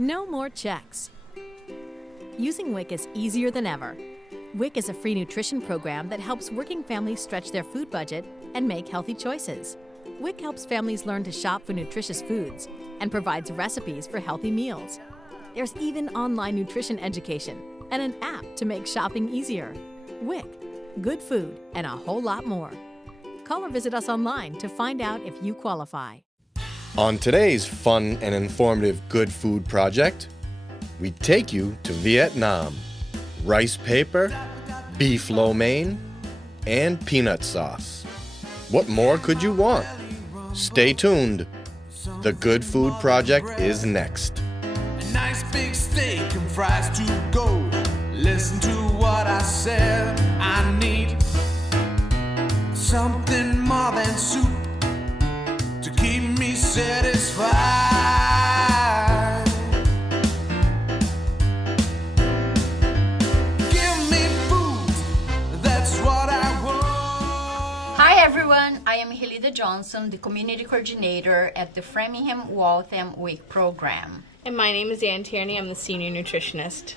No more checks. Using WIC is easier than ever. WIC is a free nutrition program that helps working families stretch their food budget and make healthy choices. WIC helps families learn to shop for nutritious foods and provides recipes for healthy meals. There's even online nutrition education and an app to make shopping easier. WIC, good food, and a whole lot more. Call or visit us online to find out if you qualify. On today's fun and informative Good Food Project, we take you to Vietnam. Rice paper, beef lo mein, and peanut sauce. What more could you want? Stay tuned. The Good Food Project is next. A nice big steak and fries to go. Listen to what I said. I need something more than soup to keep me satisfied. Give me food, that's what I want. Hi everyone, I am Helida Johnson, the Community Coordinator at the Framingham Waltham WIC program. And my name is Ann Tierney. I'm the Senior Nutritionist.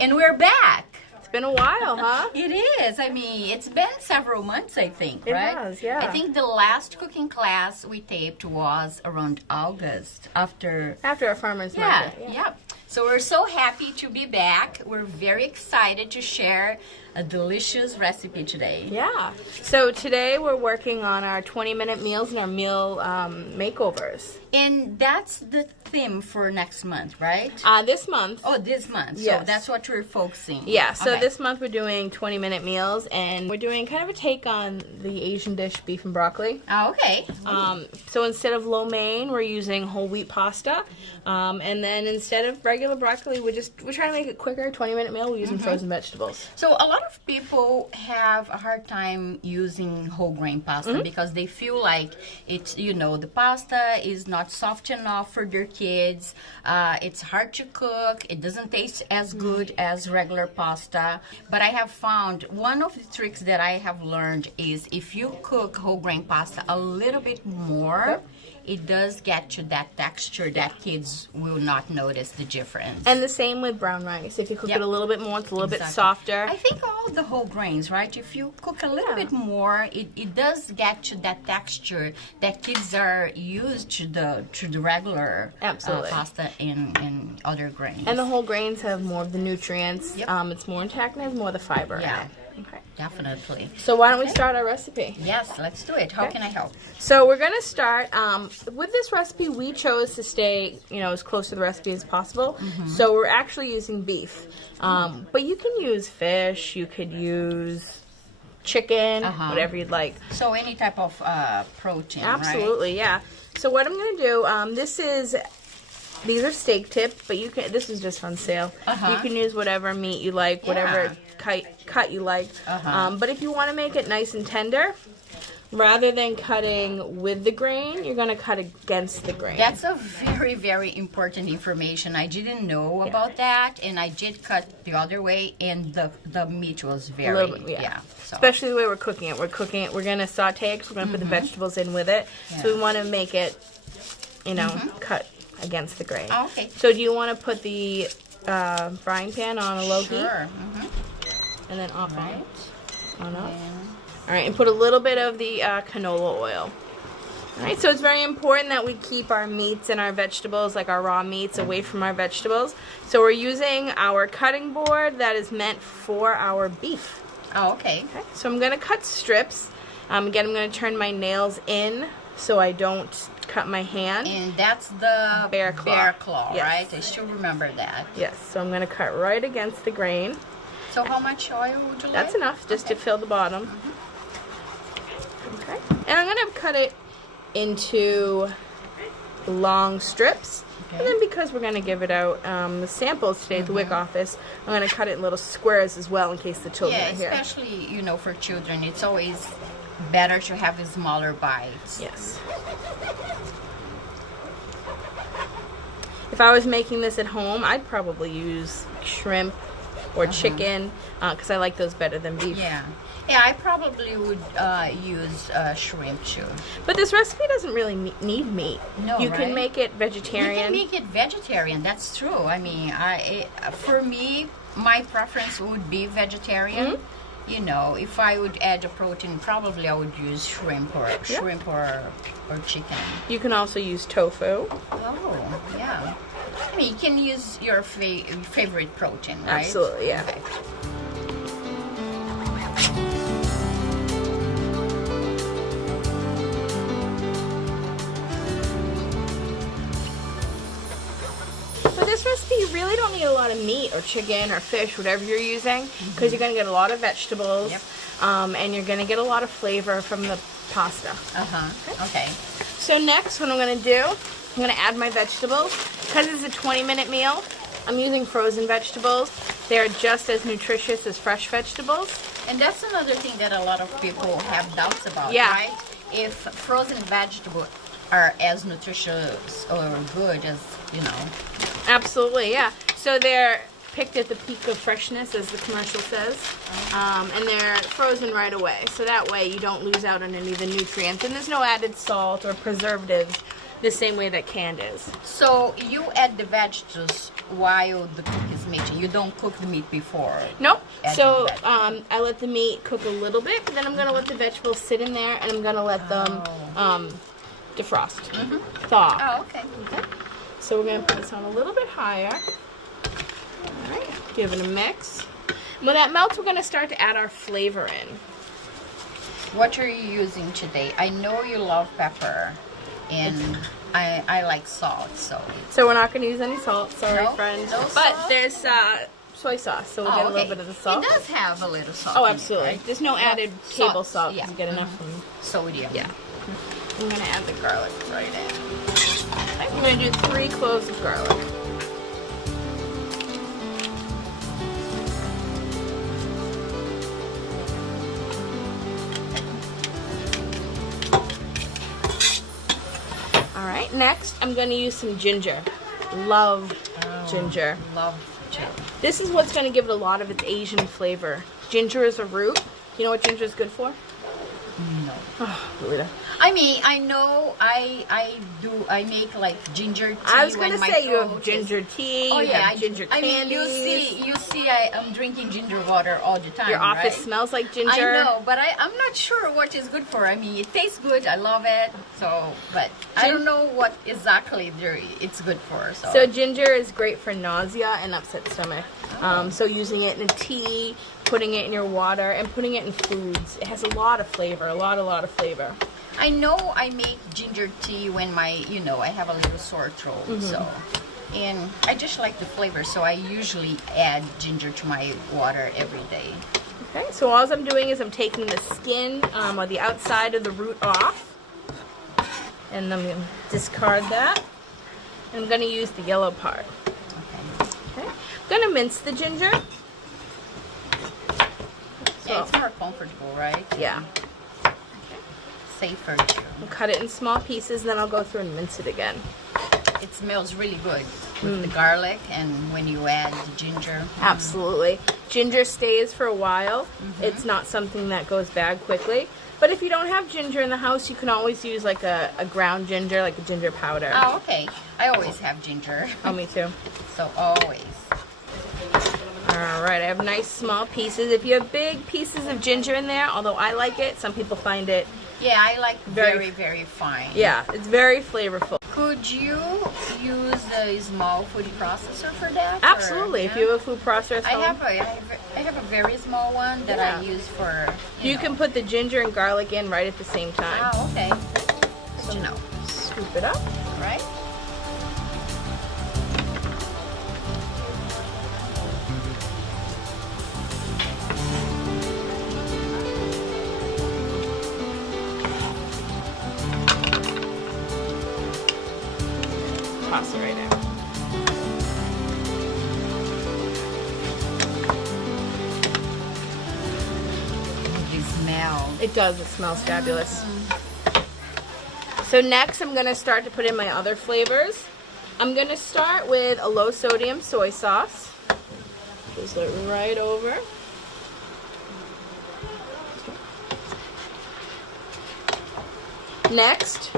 And we're back! It's been a while, huh? It is. I mean, it's been several months, I think, It right? has, yeah. I think the last cooking class we taped was around August, after After our farmer's market. yeah. So we're so happy to be back. We're very excited to share a delicious recipe today. Yeah. So today we're working on our 20-minute meals and our meal makeovers. And that's the theme for next month, right? This month. Oh, this month. Yes. So that's what we're focusing. Yeah, so Okay. this month we're doing 20-minute meals, and we're doing kind of a take on the Asian dish beef and broccoli. Oh, okay. So instead of lo mein, we're using whole wheat pasta, and then instead of regular broccoli, we're trying to make it quicker. 20-minute meal. We're using frozen vegetables. So a lot of people have a hard time using whole grain pasta because they feel like it's, the pasta is not soft enough for their kids. It's hard to cook. It doesn't taste as good as regular pasta. But I have found one of the tricks that I have learned is if you cook whole grain pasta a little bit more, it does get to that texture that kids will not notice the difference. And the same with brown rice. If you cook it a little bit more, it's a little bit softer. I think all the whole grains, right? If you cook a little bit more, it does get to that texture that kids are used to the regular pasta and other grains. And the whole grains have more of the nutrients. Yep. It's more intact and has more of the fiber Yeah. in it. Okay. Definitely. So why don't we start our recipe? Yes, let's do it. How can I help? So we're going to start, with this recipe, we chose to stay, as close to the recipe as possible. So we're actually using beef. But you can use fish, you could use chicken, whatever you'd like. So any type of protein, Absolutely, yeah. So what I'm going to do, these are steak tips, but this is just on sale. You can use whatever meat you like, whatever cut you like. But if you want to make it nice and tender, rather than cutting with the grain, you're going to cut against the grain. That's a very, very important information. I didn't know about that, and I did cut the other way, and the meat was very, so. Especially the way we're cooking it. We're going to saute it, 'cause we're going to put the vegetables in with it. So we want to make it, cut against the grain. Oh, okay. So do you want to put the frying pan on a low heat? Sure. And then off on up. All right, and put a little bit of the canola oil. All right, so it's very important that we keep our meats and our vegetables, like our raw meats, away from our vegetables. So we're using our cutting board that is meant for our beef. Oh, okay. So I'm going to cut strips. Again, I'm going to turn my nails in so I don't cut my hand. And that's the bear claw, yes. right? I still remember that. Yes, so I'm going to cut right against the grain. So how much oil would you like? That's enough, just to fill the bottom. Okay. And I'm going to cut it into long strips. And then because we're going to give it out the samples today at the WIC office, I'm going to cut it in little squares as well in case the children are here. Especially, for children, it's always better to have smaller bites. Yes. If I was making this at home, I'd probably use shrimp or chicken because I like those better than beef. Yeah. Yeah, I probably would use shrimp too. But this recipe doesn't really need meat. No, you can right? make it You vegetarian. can make it vegetarian. That's true. I mean, for me, my preference would be vegetarian. Mm-hmm. You know, if I would add a protein, probably I would use shrimp or chicken. You can also use tofu. Oh, yeah. I mean, you can use your favorite protein, right? Absolutely, yeah. Okay. For this recipe, you really don't need a lot of meat or chicken or fish, whatever you're using, because you're going to get a lot of vegetables, Yep. and you're going to get a lot of flavor from the pasta. Okay. So next, what I'm going to do, I'm going to add my vegetables. Because it's a 20-minute meal, I'm using frozen vegetables. They're just as nutritious as fresh vegetables. And that's another thing that a lot of people have doubts about, Yeah. right? If frozen vegetables are as nutritious or good as, you know. Absolutely, yeah. So they're picked at the peak of freshness, as the commercial says, and they're frozen right away. So that way you don't lose out on any of the nutrients, and there's no added salt or preservatives the same way that canned is. So you add the vegetables while the cook is making. You don't cook the meat before. Nope. adding So the vegetables. I let the meat cook a little bit, but then I'm going to let the vegetables sit in there, and I'm going to let them defrost, thaw. Oh, okay. So we're going to put this on a little bit higher. All right, give it a mix. When that melts, we're going to start to add our flavor in. What are you using today? I know you love pepper, and I like salt, so. So we're not going to use any salt, sorry, No? friends. No But salt? there's soy sauce, so we'll get a little bit of the salt. It does have a little salt. Oh, in it, absolutely. right? There's no added Salt, table salt. yeah. You get enough from. Sodium. Yeah. I'm going to add the garlic right in. Okay, we're going to do 3 cloves of garlic. All right, next I'm going to use some ginger. Love ginger. Love ginger. This is what's going to give it a lot of its Asian flavor. Ginger is a root. You know what ginger is good for? No. Oh, Rita. I mean, I know I make like ginger tea. I was when going to my say you have throat is- ginger tea, Oh you yeah, have ginger I mean, candies. you see, I'm drinking ginger water all the time. Your office right? smells like ginger. I know, but I'm not sure what is good for. I mean, it tastes good. I love it. So, but I don't know what exactly it's good for. So ginger is great for nausea and upset stomach. So using it in tea, putting it in your water, and putting it in foods. It has a lot of flavor, a lot of flavor. I know I make ginger tea when I have a little sore throat. So, and I just like the flavor. So I usually add ginger to my water every day. Okay, so all I'm doing is I'm taking the skin or the outside of the root off. And I'm going to discard that. And I'm going to use the yellow part. Okay. I'm going to mince the ginger. Yeah, it's more comfortable, right? Yeah. Safer too. I'll cut it in small pieces, and then I'll go through and mince it again. It smells really good with the garlic, and when you add the ginger. Absolutely. Ginger stays for a while. It's not something that goes bad quickly. But if you don't have ginger in the house, you can always use like a ground ginger, like a ginger powder. Oh, okay. I always have ginger. Oh, me too. So always. All right, I have nice small pieces. If you have big pieces of ginger in there, although I like it, some people find it, Yeah, I like Very- very fine. yeah, it's very flavorful. Could you use a small food processor for that? or- Absolutely. If you have a food processor at I home, have a very small one that I Yeah. use for. you can put the ginger and garlic in right at the same time. Oh, okay. Good to know. Scoop it up. Right? Toss it right in. The smell. It does. It smells fabulous. So next, I'm going to start to put in my other flavors. I'm going to start with a low sodium soy sauce. Just it right over. Next,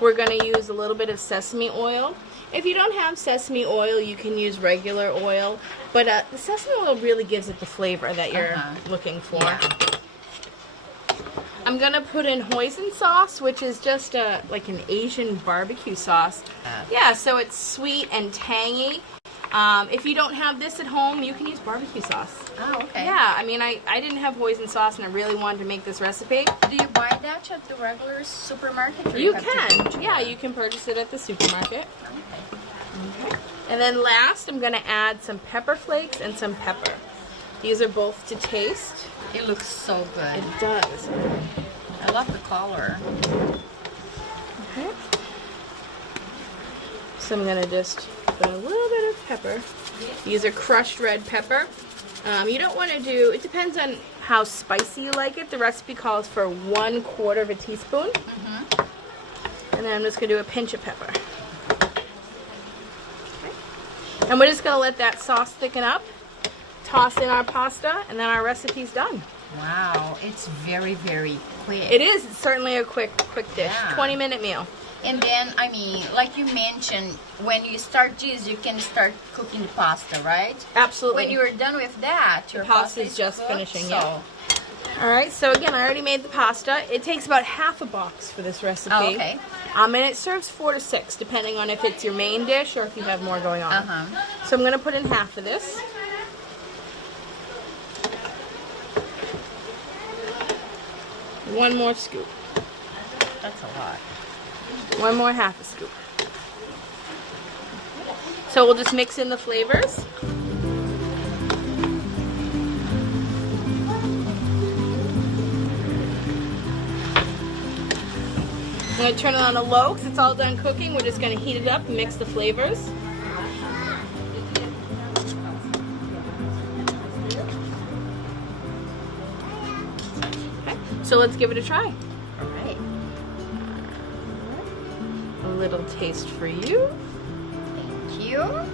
we're going to use a little bit of sesame oil. If you don't have sesame oil, you can use regular oil, but the sesame oil really gives it the flavor that you're looking for. Yeah. I'm going to put in hoisin sauce, which is just like an Asian barbecue sauce. Yeah, so it's sweet and tangy. If you don't have this at home, you can use barbecue sauce. Oh, okay. Yeah, I mean, I didn't have hoisin sauce, and I really wanted to make this recipe. Do you buy that at the regular supermarket? Or You have to go can. to Yeah, one? you can purchase it at the supermarket. Okay. And then last, I'm going to add some pepper flakes and some pepper. These are both to taste. It looks so good. It does. I love the color. Okay. So I'm going to just put a little bit of pepper. These are crushed red pepper. You don't want to do, it depends on how spicy you like it. The recipe calls for 1/4 of a teaspoon. And then I'm just going to do a pinch of pepper. Okay. And we're just going to let that sauce thicken up. Toss in our pasta, and then our recipe's done. Wow, it's very, very quick. It is certainly a quick dish. Yeah. 20-minute meal. And then, I mean, like you mentioned, when you start this, you can start cooking the pasta, right? Absolutely. When you're done with that, your pasta pasta is just cooked, finishing, so. yeah. All right, so again, I already made the pasta. It takes about half a box for this recipe. Oh, okay. And it serves 4 to 6, depending on if it's your main dish or if you have more going on. So I'm going to put in half of this. One more scoop. That's a lot. One more half a scoop. So we'll just mix in the flavors. I'm going to turn it on a low because it's all done cooking. We're just going to heat it up and mix the flavors. Okay, so let's give it a try. All right. A little taste for you. Thank you. A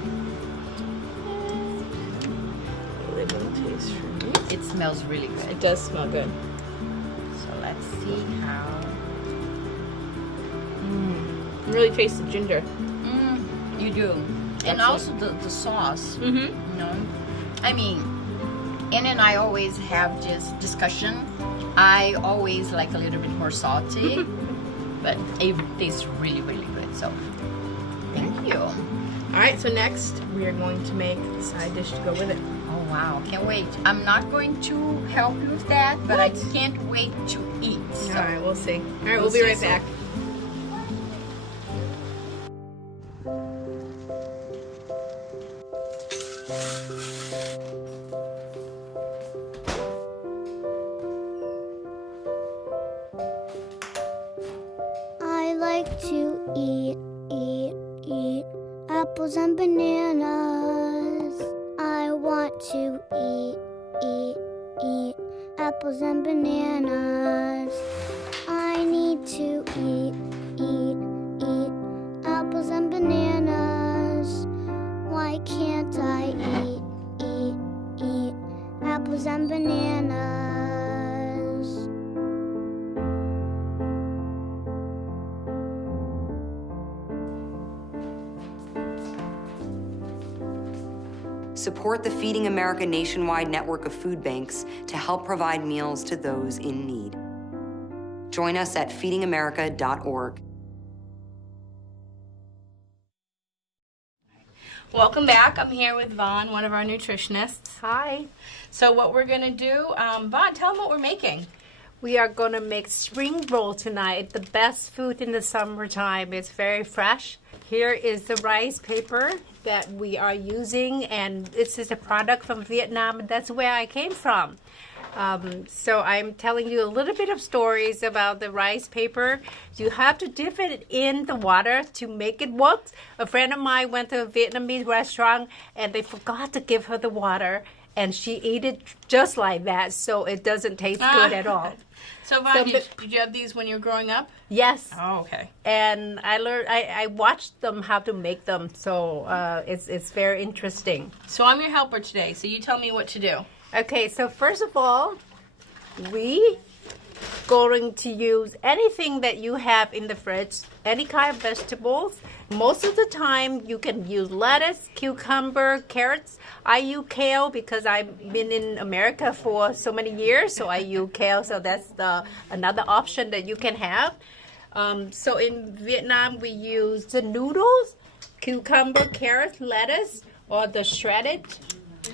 little taste for me. It smells really good. It does smell good. So let's see how. Really taste the ginger. You do. And also the sauce. You know, I mean, Anne and I always have this discussion. I always like a little bit more salty, but it tastes really, really good. So, thank you. All right, so next we are going to make the side dish to go with it. Oh wow, can't wait. I'm not going to help you with that, but I can't wait to eat. So. All right, we'll see. All right, we'll be see right soon. back. I like to eat apples and bananas. I want to eat apples and bananas. I need to eat apples and bananas. Why can't I eat apples and bananas? Support the Feeding America nationwide network of food banks to help provide meals to those in need. Join us at feedingamerica.org. Welcome back. I'm here with Vaughn, one of our nutritionists. Hi. So what we're going to do, Vaughn, tell them what we're making. We are going to make spring roll tonight, the best food in the summertime. It's very fresh. Here is the rice paper that we are using, and this is a product from Vietnam, and that's where I came from. So I'm telling you a little bit of stories about the rice paper. You have to dip it in the water to make it work. A friend of mine went to a Vietnamese restaurant, and they forgot to give her the water, and she ate it just like that, so it doesn't taste good at all. So, Vaughn, did you have these when you were growing up? Yes. Oh, okay. And I learned. I watched them how to make them, so it's very interesting. So I'm your helper today, so you tell me what to do. Okay, so first of all, we going to use anything that you have in the fridge, any kind of vegetables. Most of the time, you can use lettuce, cucumber, carrots. I use kale because I've been in America for so many years, so I use kale. So that's another option that you can have. So in Vietnam, we use the noodles, cucumber, carrots, lettuce, or the shredded.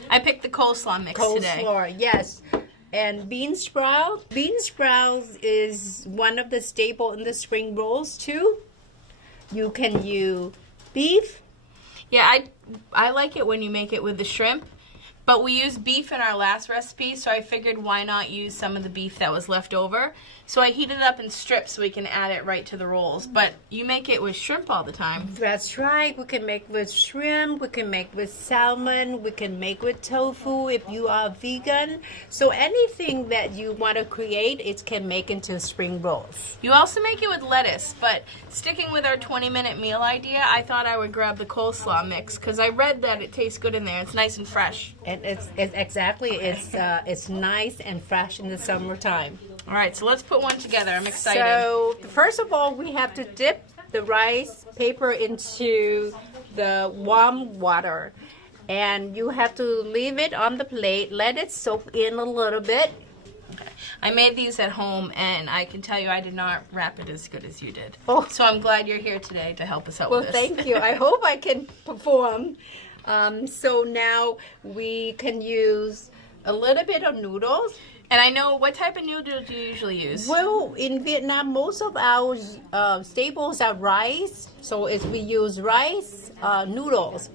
I picked the coleslaw mix today. Coleslaw, yes. And bean sprouts. Bean sprouts is one of the staple in the spring rolls too. You can use beef. Yeah, I like it when you make it with the shrimp. But we used beef in our last recipe, so I figured why not use some of the beef that was left over. So I heated it up in strips so we can add it right to the rolls. But you make it with shrimp all the time. That's right. We can make with shrimp. We can make with salmon. We can make with tofu if you are vegan. So anything that you want to create, it can make into spring rolls. You also make it with lettuce, but sticking with our 20-minute meal idea, I thought I would grab the coleslaw mix because I read that it tastes good in there. It's nice and fresh. And it's nice and fresh in the summertime. All right, so let's put one together. I'm excited. So first of all, we have to dip the rice paper into the warm water. And you have to leave it on the plate, let it soak in a little bit. I made these at home, and I can tell you I did not wrap it as good as you did. Oh. So I'm glad you're here today to help us out with this. Well, thank you. I hope I can perform. So now we can use a little bit of noodles. And I know, what type of noodles do you usually use? Well, in Vietnam, most of our staples are rice. So we use rice noodles.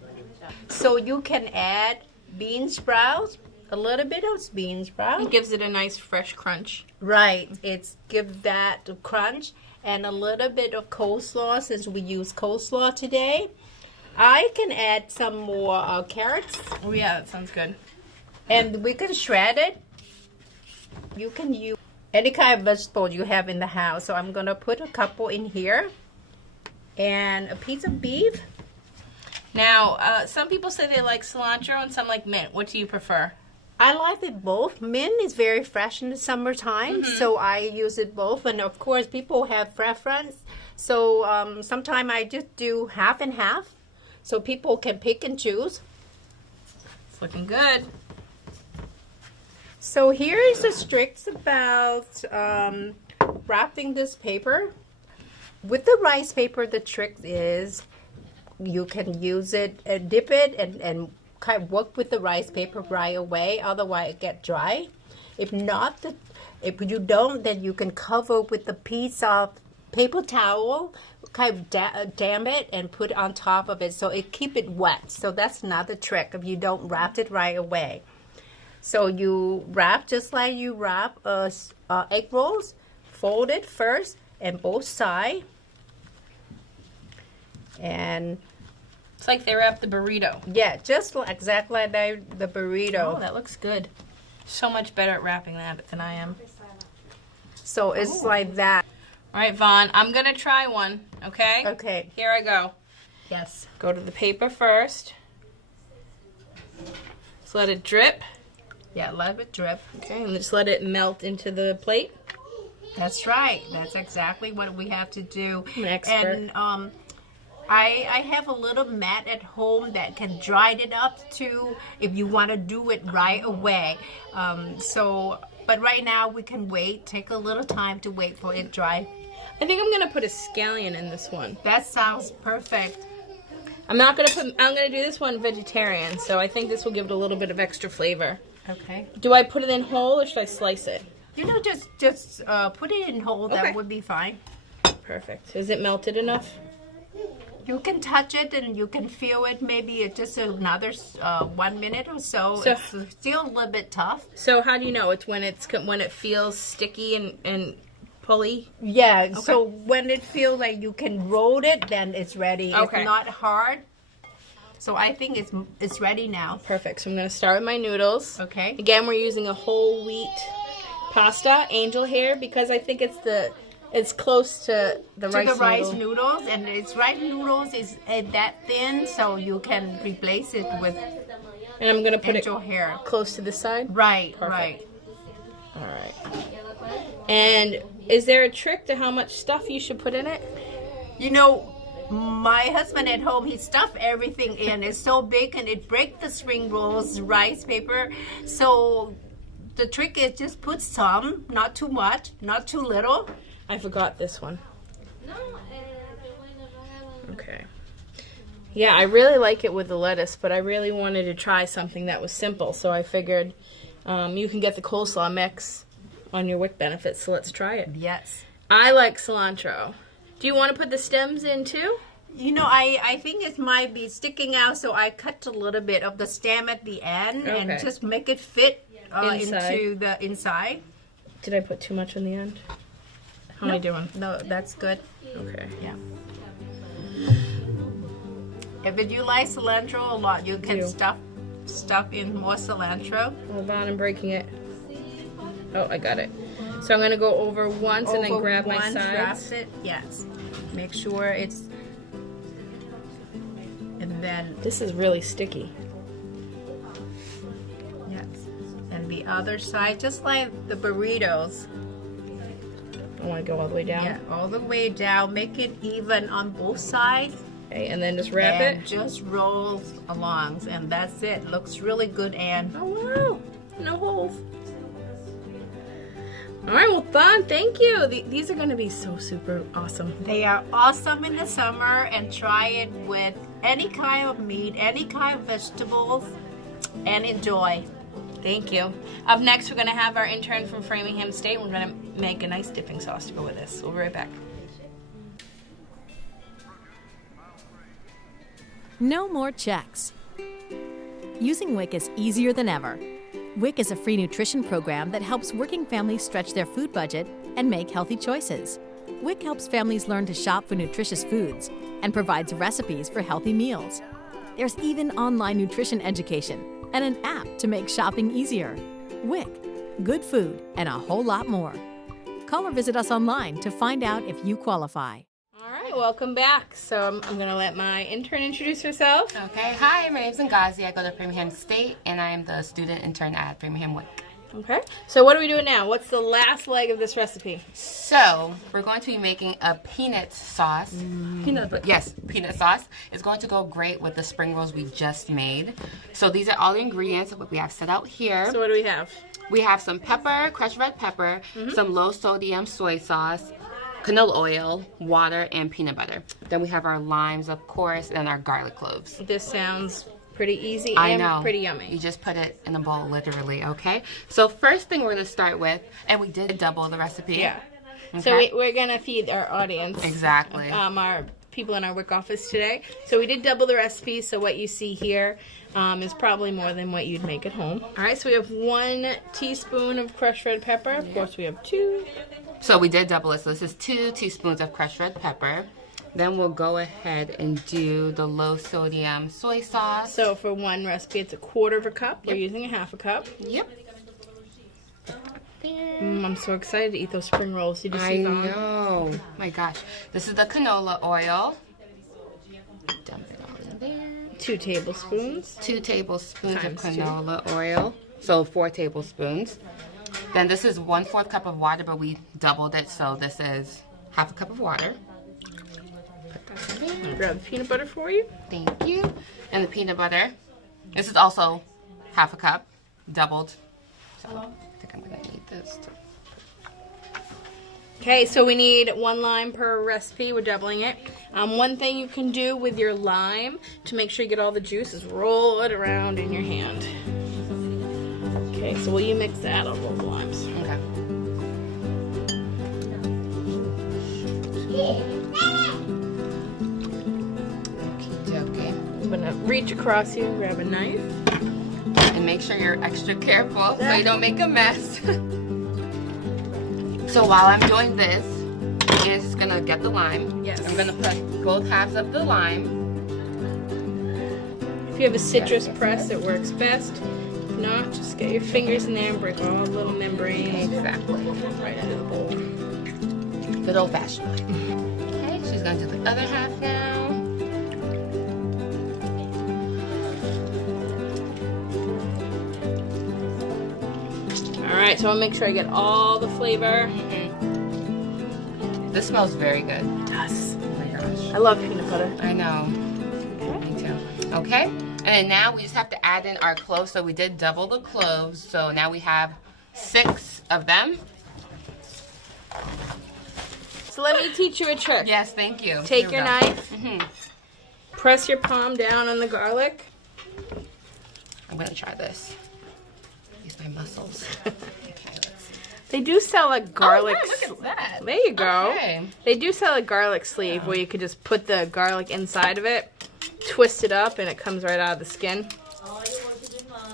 So you can add bean sprouts, a little bit of bean sprouts. It gives it a nice fresh crunch. Right. It gives that crunch. And a little bit of coleslaw since we use coleslaw today. I can add some more carrots. Oh yeah, that sounds good. And we can shred it. You can use any kind of vegetable you have in the house. So I'm going to put a couple in here. And a piece of beef. Now, some people say they like cilantro and some like mint. What do you prefer? I like it both. Mint is very fresh in the summertime, so I use it both. And of course, people have preference. So sometimes I just do half and half. So people can pick and choose. It's looking good. So here is the tricks about wrapping this paper. With the rice paper, the trick is you can use it, dip it, and kind of work with the rice paper right away. Otherwise, it gets dry. If not, if you don't, then you can cover with a piece of paper towel, kind of damp it and put it on top of it so it keep it wet. So that's another trick if you don't wrap it right away. So you wrap just like you wrap egg rolls. Fold it first and both sides. And it's like they wrap the burrito. Yeah, just exactly like the burrito. Oh, that looks good. So much better at wrapping that than I am. So it's like that. All right, Vaughn, I'm going to try one, okay? Okay. Here I go. Yes. Go to the paper first. Just let it drip. Yeah, let it drip. Okay, and just let it melt into the plate. That's right. That's exactly what we have to do. I'm an expert. And I have a little mat at home that can dry it up too if you want to do it right away. But right now we can wait. Take a little time to wait for it dry. I think I'm going to put a scallion in this one. That sounds perfect. I'm going to do this one vegetarian, so I think this will give it a little bit of extra flavor. Okay. Do I put it in whole or should I slice it? You know, just put it in whole. Okay. That would be fine. Perfect. Is it melted enough? You can touch it and you can feel it. Maybe just another 1 minute or so. So it's still a little bit tough. So how do you know? It's when it feels sticky and pulley? Yeah. Okay. So when it feels like you can roll it, then it's ready. Okay. It's not hard. So I think it's ready now. Perfect. So I'm going to start with my noodles. Okay. Again, we're using a whole wheat pasta, angel hair, because I think it's close to the rice noodles, and its rice noodles is that thin, so you can replace it with. And I'm gonna put angel hair close to the side. Right. Perfect. Right. All right. And is there a trick to how much stuff you should put in it? You know, my husband at home, he stuffed everything in. It's so big and it breaks the spring rolls rice paper. So the trick is just put some, not too much, not too little. I forgot this one. Okay. Yeah, I really like it with the lettuce, but I really wanted to try something that was simple, so I figured you can get the coleslaw mix on your WIC benefits, so let's try it. Yes. I like cilantro. Do you want to put the stems in too? You know, I think it might be sticking out, so I cut a little bit of the stem at the end and just make it fit into the inside. Did I put too much in the end? How am I doing? No, that's good. Okay. Yeah. If you like cilantro a lot, you can stuff in more cilantro. Hold on, I'm breaking it. Oh, I got it. So I'm gonna go over once and then grab my sides. It. Yes. Make sure it's, and then this is really sticky. yes, and the other side, just like the burritos. I want to go all the way down. Yeah, all the way down. Make it even on both sides. Okay, and then just wrap it. Just roll along, and that's it. Looks really good, Anne. Oh wow, no holes. All right, well, Thon, thank you. These are going to be so super awesome. They are awesome in the summer, and try it with any kind of meat, any kind of vegetables, and enjoy. Thank you. Up next, we're going to have our intern from Framingham State. We're going to make a nice dipping sauce to go with this. We'll be right back. No more checks. Using WIC is easier than ever. WIC is a free nutrition program that helps working families stretch their food budget and make healthy choices. WIC helps families learn to shop for nutritious foods and provides recipes for healthy meals. There's even online nutrition education and an app to make shopping easier. WIC, good food, and a whole lot more. Call or visit us online to find out if you qualify. All right, welcome back. So I'm going to let my intern introduce herself. Okay, hi, my name's Ngazi. I go to Framingham State, and I am the student intern at Framingham WIC. Okay, so what are we doing now? What's the last leg of this recipe? So, we're going to be making a peanut sauce. Peanut sauce. It's going to go great with the spring rolls we just made. So these are all the ingredients that we have set out here. So what do we have? We have some pepper, crushed red pepper, some low sodium soy sauce, canola oil, water, and peanut butter. Then we have our limes, of course, and our garlic cloves. This sounds pretty easy I and know. pretty yummy. You just put it in a bowl, literally, okay? So first thing we're going to start with, and we did double the recipe. Yeah. Okay? So we're going to feed our audience. Exactly. Our people in our WIC office today. So we did double the recipe, so what you see here is probably more than what you'd make at home. All right, so we have 1 teaspoon of crushed red pepper. Of course, we have 2. So we did double it. So this is 2 teaspoons of crushed red pepper. Then we'll go ahead and do the low sodium soy sauce. So for one recipe, it's 1/4 cup. We're using a 1/2 cup. Yep. I'm so excited to eat those spring rolls. Did you see I them? know. My gosh. This is the canola oil. Dump it all in there. 2 tablespoons. 2 tablespoons of Times 2. canola oil. So 4 tablespoons. Then this is 1/4 cup of water, but we doubled it, so this is 1/2 cup of water. I'm gonna grab the peanut butter for you. Thank you. And the peanut butter. This is also 1/2 cup, doubled. So I think I'm gonna need this too. Okay, so we need 1 lime per recipe. We're doubling it. One thing you can do with your lime to make sure you get all the juice is roll it around in your hand. Okay, so will you mix that? I'll roll the limes. Okay. Okay. I'm gonna reach across here and grab a knife. And make sure you're extra careful so you don't make a mess. So while I'm doing this, Anna's just gonna get the lime. Yes. I'm gonna put both halves of the lime. If you have a citrus press, it works best. If not, just get your fingers in there and break all the little membranes. Exactly. Right into the bowl. Good old fashioned way. Okay, she's gonna do the other half now. All right, so I'll make sure I get all the flavor. This smells very good. It does. Oh my gosh. I love peanut butter. I know. Me too. Okay. And then now we just have to add in our cloves. So we did double the cloves. So now we have 6 of them. So let me teach you a trick. Yes, thank you. Take Here your we go. knife, press your palm down on the garlic. I'm going to try this. Use my muscles. They do sell a garlic. Oh, look at that. There you go. Okay. They do sell a garlic sleeve where you could just put the garlic inside of it, twist it up, and it comes right out of the skin.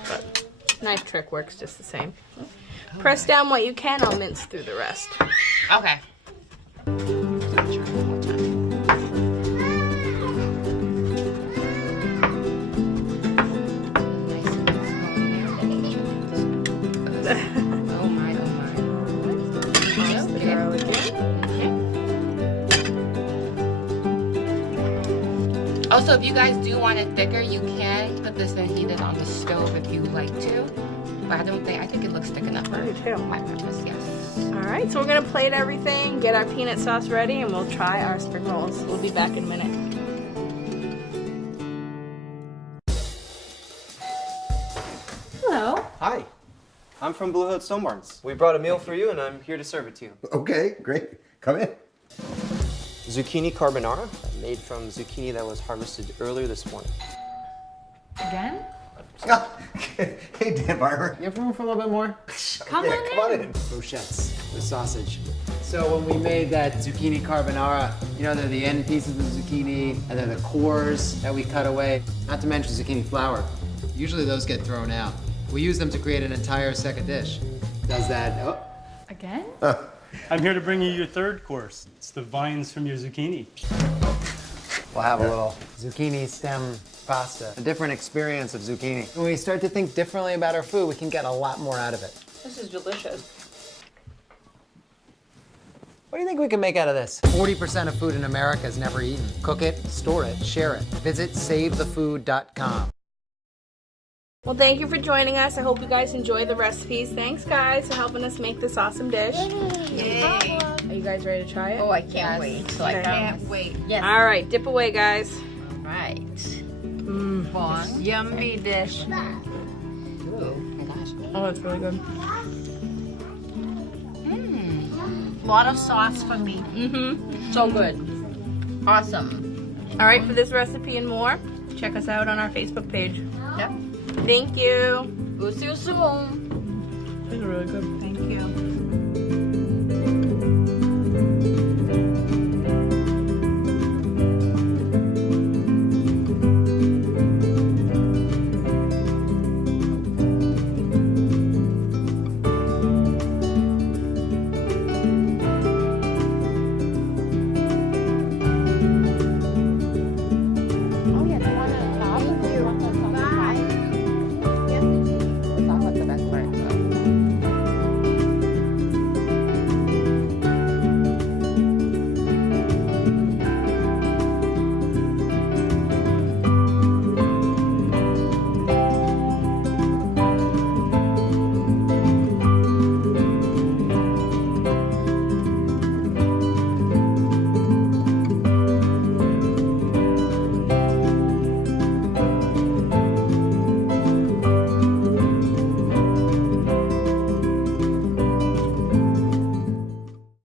But knife trick works just the same. Press down what you can. I'll mince through the rest. Okay. Oh my. Toss the garlic in. Also, if you guys do want it thicker, you can put this and heat it on the stove if you like to. But I think it looks thick enough for I do too. my purpose, yes. All right, so we're gonna plate everything, get our peanut sauce ready, and we'll try our spring rolls. We'll be back in a minute. Hello. Hi, I'm from Blue Hood Stone Barns. We brought a meal for you and I'm here to serve it to you. Okay, great. Come in. Zucchini Carbonara, made from zucchini that was harvested earlier this morning. Again? Hey, Dan Barber. You have room for a little bit more? Come on in. Brochettes, the sausage. So when we made that zucchini carbonara, you know, they're the end pieces of the zucchini, and they're the cores that we cut away. Not to mention zucchini flower. Usually those get thrown out. We use them to create an entire second dish. Does that, oh. Again? I'm here to bring you your third course. It's the vines from your zucchini. We'll have a little zucchini stem pasta. A different experience of zucchini. When we start to think differently about our food, we can get a lot more out of it. This is delicious. What do you think we can make out of this? 40% of food in America is never eaten. Cook it, store it, share it. Visit savethefood.com. Well, thank you for joining us. I hope you guys enjoy the recipes. Thanks, guys, for helping us make this awesome dish. Yay. Are you guys ready to try it? Oh, I can't wait. So I can't wait. Yes. All right, dip away, guys. All right. Bon. Yummy dish. Oh my gosh. Oh, it's really good. A lot of sauce for me. So good. Awesome. All right, for this recipe and more, check us out on our Facebook page. Yep. Thank you. We'll see you soon. This is really good. Thank you.